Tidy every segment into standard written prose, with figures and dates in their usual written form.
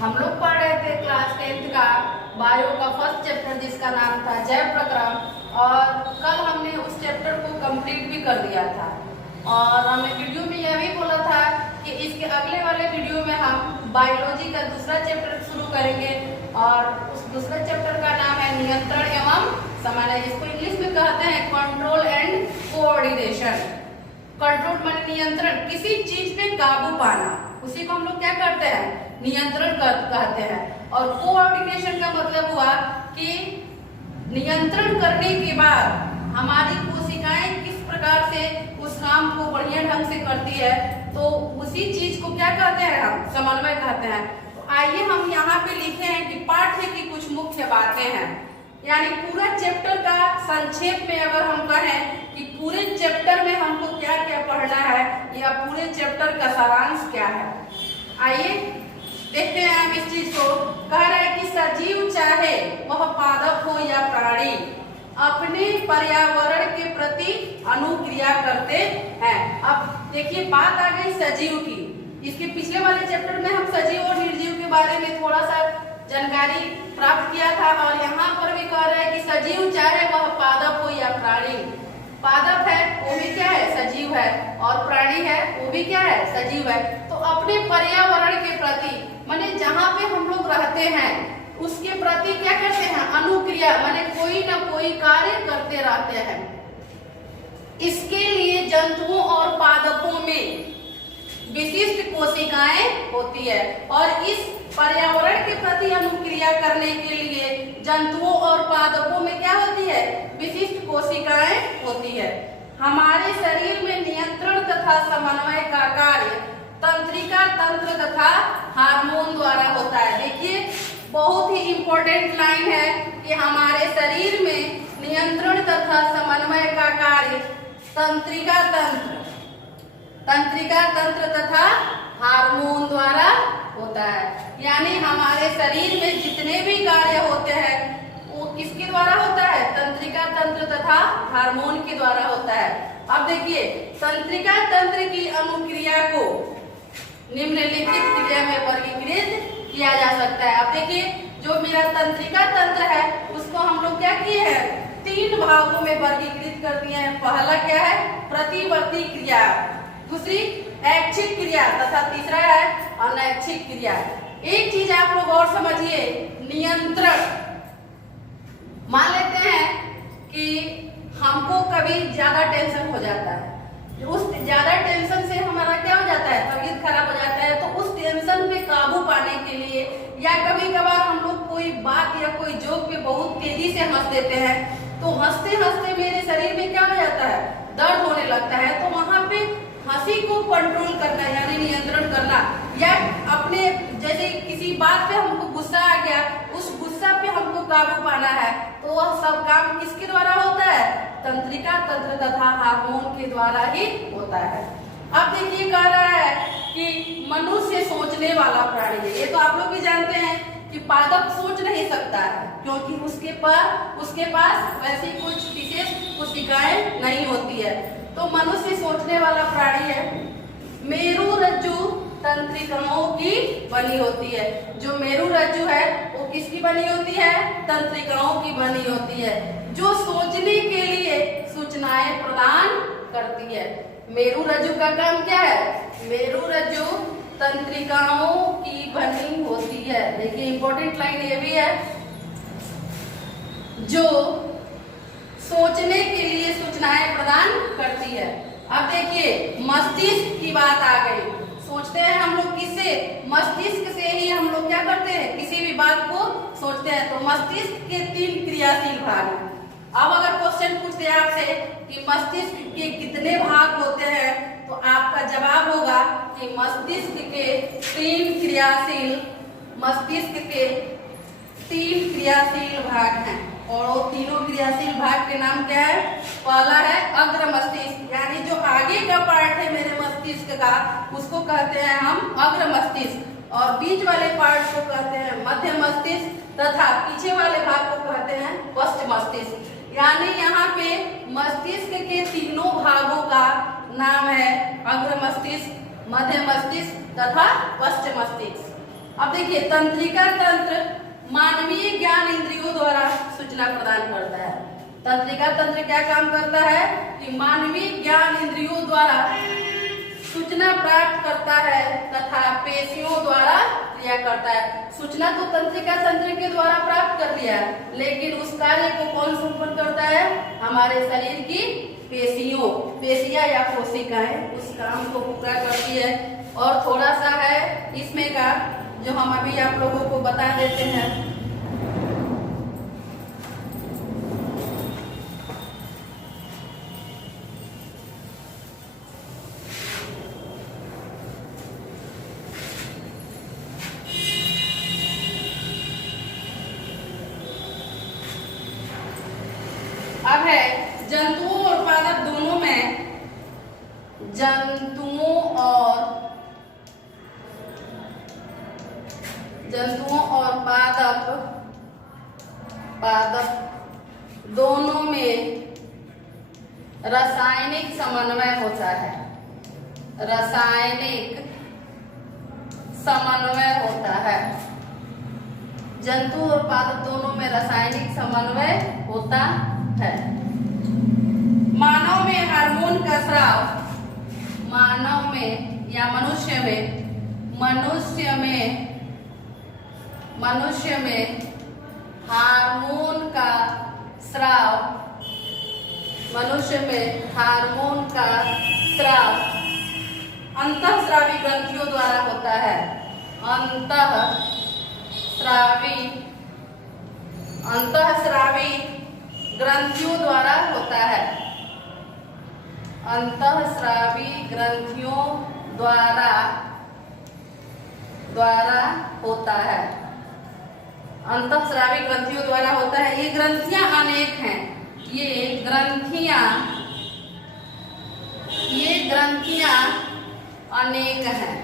हम लोग पढ़ रहे थे क्लास 10th का बायो का फर्स्ट चैप्टर जिसका नाम था जैव प्रक्रम। और कल हमने उस चैप्टर को कंप्लीट भी कर दिया था और हमने वीडियो में यह भी बोला था कि इसके अगले वाले वीडियो में हम बायोलॉजी का दूसरा चैप्टर शुरू करेंगे और उस दूसरे चैप्टर का नाम है नियंत्रण एवं समन्वय। इसको इंग्लिश में कहते हैं कंट्रोल एंड कोऑर्डिनेशन। कंट्रोल माने नियंत्रण, किसी चीज पे काबू पाना, उसी को हम लोग क्या करते हैं, नियंत्रण कहते हैं। और कोऑर्डिनेशन का मतलब हुआ कि नियंत्रण करने के बाद हमारी कोशिकाएं किस प्रकार से उस काम को बढ़िया ढंग से करती है, तो उसी चीज को क्या कहते हैं, हम समन्वय कहते हैं। तो आइए हम यहाँ पे लिखे हैं कि पाठ्य की कुछ मुख्य बातें हैं, यानी पूरा चैप्टर का संक्षेप में अगर हम कहें कि पूरे चैप्टर में हमको क्या क्या पढ़ना है या पूरे चैप्टर का सारांश क्या है। आइए देखते हैं हम इस चीज को। कह रहा है कि सजीव चाहे वह पादप हो या प्राणी अपने पर्यावरण के प्रति अनुक्रिया करते हैं। अब देखिए बात आ गई सजीव की। इसके पिछले वाले चैप्टर में हम सजीव और निर्जीव के बारे में थोड़ा सा जानकारी प्राप्त किया था और यहाँ पर भी कह रहा है कि सजीव चाहे वह पादप हो या प्राणी। पादप है वो भी क्या है, सजीव है, और प्राणी है वो भी क्या है, सजीव है। तो अपने पर्यावरण के प्रति माने जहाँ पे हम लोग रहते हैं उसके प्रति क्या करते हैं, अनुक्रिया माने कोई ना कोई कार्य करते रहते हैं। इसके लिए जंतुओं और पादपों में विशिष्ट कोशिकाएं होती है और इस पर्यावरण के प्रति अनुक्रिया करने के लिए जंतुओं और पादपों में क्या होती है, विशिष्ट कोशिकाएं होती है। हमारे शरीर में नियंत्रण तथा समन्वय का कार्य तंत्रिका तंत्र तथा हार्मोन द्वारा होता है। देखिए बहुत ही इंपॉर्टेंट लाइन है कि हमारे शरीर में नियंत्रण तथा समन्वय का कार्य तंत्रिका तंत्र तथा हार्मोन द्वारा होता है। यानी हमारे शरीर में जितने भी कार्य होते हैं वो किसके द्वारा होता है, तंत्रिका तंत्र तथा हार्मोन के द्वारा होता है। अब देखिए तंत्रिका तंत्र की अनुक्रिया को निम्नलिखित क्रिया में वर्गीकृत किया जा सकता है। अब देखिए जो मेरा तंत्रिका तंत्र है उसको हम लोग क्या किए हैं, 3 भागों में वर्गीकृत कर दिए हैं। पहला क्या है, प्रतिवर्ती क्रिया, दूसरी ऐच्छिक क्रिया तथा तीसरा है अनैच्छिक क्रिया। एक चीज आप लोग और समझिए, नियंत्रण। मान लेते हैं कि हमको कभी ज्यादा टेंशन हो जाता है, उस ज्यादा टेंशन से हमारा क्या हो जाता है, तबीयत खराब हो जाता है। तो उस टेंशन पे काबू पाने के लिए या कभी कभार हम लोग कोई बात या कोई जोक पे बहुत तेजी से हंस देते हैं, तो हंसते हंसते मेरे शरीर में क्या हो जाता है, दर्द होने लगता है। तो वहां पे हंसी को कंट्रोल करना यानी नियंत्रण करना, या अपने जैसे किसी बात पे हमको गुस्सा आ गया, उस गुस्सा पे हमको काबू पाना है, तो वह सब काम किसके द्वारा होता है, तंत्रिका तंत्र तथा हार्मोन के द्वारा ही होता है। अब देखिए कह रहा है कि मनुष्य सोचने वाला प्राणी है। ये तो आप लोग भी जानते हैं कि पादप सोच नहीं सकता है क्योंकि उसके पास वैसी कुछ विशेष कोशिकाएं नहीं होती है। तो मनुष्य सोचने वाला प्राणी है। मेरुरज्जु तंत्रिकाओं की बनी होती है। जो मेरुरज्जु है वो किसकी बनी होती है, तंत्रिकाओं की बनी होती है, जो सोचने के लिए सूचनाएं प्रदान करती है। मेरुरज्जु का काम क्या है, मेरुरज्जु तंत्रिकाओं की बनी होती है। देखिए इंपॉर्टेंट लाइन ये भी है, जो सोचने के लिए सूचनाएं प्रदान करती है। अब देखिए मस्तिष्क की बात आ गई। सोचते हैं हम लोग किससे, मस्तिष्क से ही हम लोग क्या करते हैं, किसी भी बात को सोचते हैं। तो मस्तिष्क के 3 क्रियाशील भाग हैं। अब अगर क्वेश्चन पूछते हैं आपसे कि मस्तिष्क के कितने भाग होते हैं, तो आपका जवाब होगा कि मस्तिष्क के 3 क्रियाशील भाग हैं। और वो तीनों क्रियाशील भाग के नाम क्या है, पहला है अग्र मस्तिष्क, यानी जो आगे का पार्ट है मेरे मस्तिष्क का उसको कहते हैं हम अग्र मस्तिष्क, और बीच वाले पार्ट को कहते हैं मध्य मस्तिष्क तथा पीछे वाले भाग को कहते हैं पश्च मस्तिष्क। यानी यहाँ पे मस्तिष्क के तीनों भागों का नाम है अग्र मस्तिष्क, मध्य मस्तिष्क तथा पश्च मस्तिष्क। अब देखिए, तंत्रिका तंत्र मानवीय ज्ञान इंद्रियों द्वारा सूचना प्रदान करता है। तंत्रिका तंत्र क्या काम करता है कि मानवीय ज्ञान इंद्रियों द्वारा सूचना प्राप्त करता है तथा पेशियों द्वारा क्रिया करता है। सूचना तो तंत्रिका तंत्र के द्वारा प्राप्त कर लिया, लेकिन उस कार्य को कौन संपन्न करता है? हमारे शरीर की पेशियां या कोशिकाएं उस काम को पूरा करती है। और थोड़ा सा है इसमें का जो हम अभी आप लोगों को बता देते हैं। अब है जंतुओं और पादप दोनों में, जंतुओं और पादप दोनों में रासायनिक समन्वय होता है। रासायनिक समन्वय होता है। जंतु और पादप दोनों में रासायनिक समन्वय होता है। मानव में हार्मोन का स्राव, मानव में या मनुष्य में हार्मोन का स्राव, मनुष्य में हार्मोन का स्राव अंतःस्रावी ग्रंथियों द्वारा होता है। अंतःस्रावी ग्रंथियों द्वारा होता है। अंतःस्रावी ग्रंथियों द्वारा होता है। अंतःस्रावी ग्रंथियों द्वारा होता है। ये ग्रंथियां अनेक हैं। ये ग्रंथियां अनेक हैं।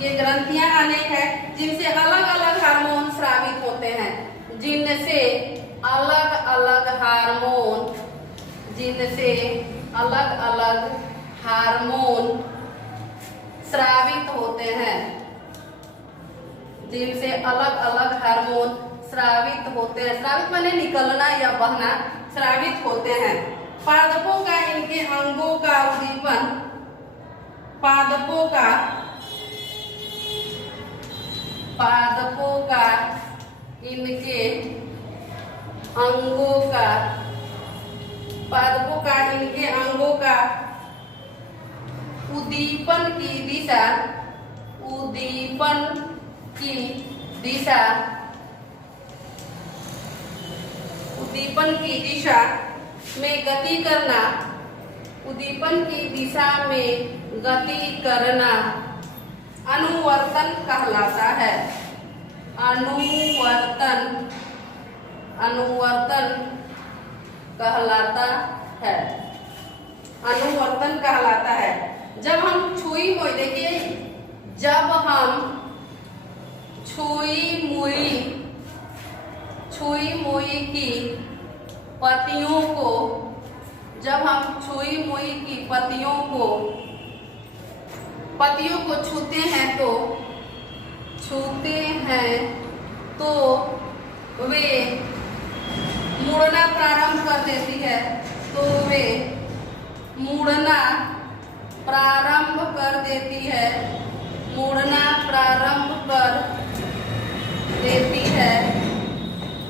ये ग्रंथियां अनेक हैं जिनसे अलग अलग हार्मोन स्रावित होते हैं। जिनसे अलग अलग हार्मोन स्रावित होते हैं। जिनसे अलग अलग हार्मोन स्रावित होते हैं। स्रावित माने निकलना या बहना, स्रावित होते हैं। पादपों का इनके अंगों का उद्दीपन, पादपों का इनके अंगों का उद्दीपन की दिशा में गति करना, उद्दीपन की दिशा में गति करना अनुवर्तन कहलाता है। अनुवर्तन कहलाता है। जब हम छुई मुई, देखिए जब हम छुई मुई की पत्तियों को, जब हम छुई मुई की पत्तियों को छूते हैं तो वे मुड़ना प्रारंभ कर देती है।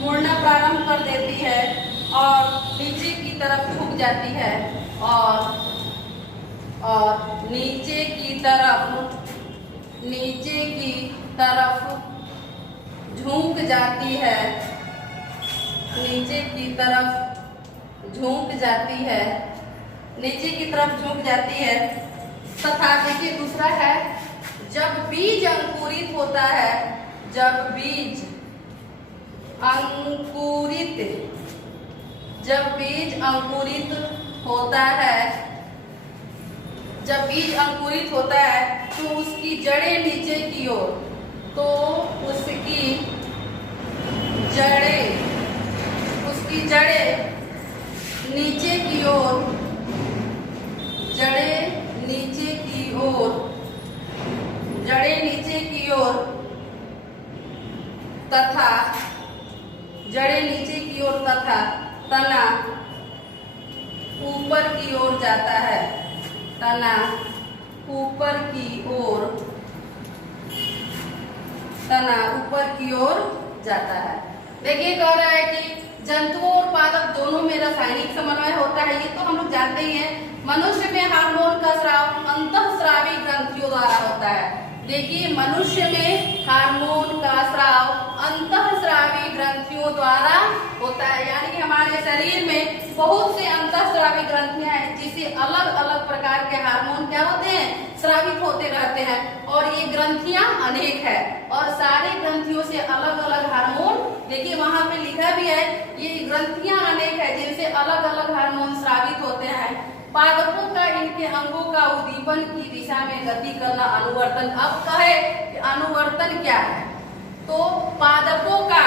मुड़ना प्रारंभ कर देती है और नीचे की तरफ झुक जाती है और नीचे की तरफ झुक जाती है। नीचे की तरफ झुक जाती है। तथा देखिए दूसरा है, जब बीज अंकुरित होता है, जब बीज अंकुरित होता है तो उसकी जड़ें नीचे की ओर, नीचे की ओर जड़ें नीचे की ओर तथा जड़ें नीचे की ओर तथा तना ऊपर की ओर जाता है। तना ऊपर की ओर, तना ऊपर की ओर जाता है। देखिए कह रहा है कि जंतुओं और पादप दोनों में रासायनिक समन्वय होता है, ये तो हम लोग जानते ही हैं। मनुष्य में हार्मोन का स्राव अंतःस्रावी ग्रंथियों द्वारा होता है। देखिए मनुष्य में हार्मोन का स्राव अंतःस्रावी ग्रंथियों द्वारा होता है, यानी कि हमारे शरीर में बहुत से अंतःस्रावी ग्रंथियां हैं जिससे अलग अलग प्रकार के हार्मोन क्या होते हैं, स्रावित होते रहते हैं। और ये ग्रंथियां अनेक है और सारे ग्रंथियों से अलग अलग हार्मोन, देखिए वहां पे लिखा भी है, ये ग्रंथियां अनेक है जिनसे अलग अलग हार्मोन स्रावित होते हैं। पादपों का इनके अंगों का उद्दीपन की दिशा में गति करना अनुवर्तन। अब कहे कि अनुवर्तन क्या है, तो पादपों का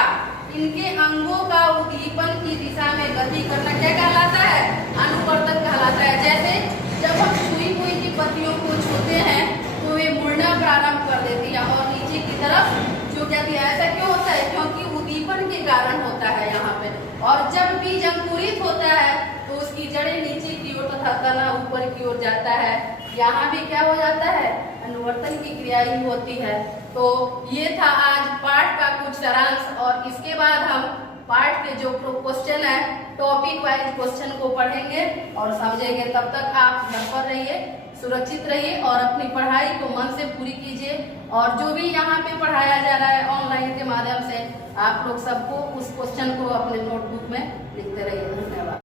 इनके अंगों का उद्दीपन की दिशा में गति करना क्या कहलाता है, अनुवर्तन कहलाता है। जैसे जब हम सुई हुई की पत्तियों को छूते हैं तो वे मुड़ना प्रारंभ कर देती है और नीचे की तरफ जो जाती है। ऐसा क्यों होता है, क्योंकि उद्दीपन के कारण होता है यहाँ पे। और जब बीज अंकुरित होता है तो उसकी जड़ें नीचे की ओर तथा तना ऊपर की ओर जाता है। यहाँ भी क्या हो जाता है, अनुवर्तन की क्रिया ही होती है। तो ये था आज पाठ का कुछ सारांश और इसके बाद हम पाठ के जो क्वेश्चन है टॉपिक वाइज क्वेश्चन को पढ़ेंगे और समझेंगे। तब तक आप घर पर रहिए, सुरक्षित रहिए और अपनी पढ़ाई को मन से पूरी कीजिए। और जो भी यहाँ पे पढ़ाया जा रहा है ऑनलाइन के माध्यम से, आप लोग सबको उस क्वेश्चन को अपने नोटबुक में लिखते रहिए। धन्यवाद।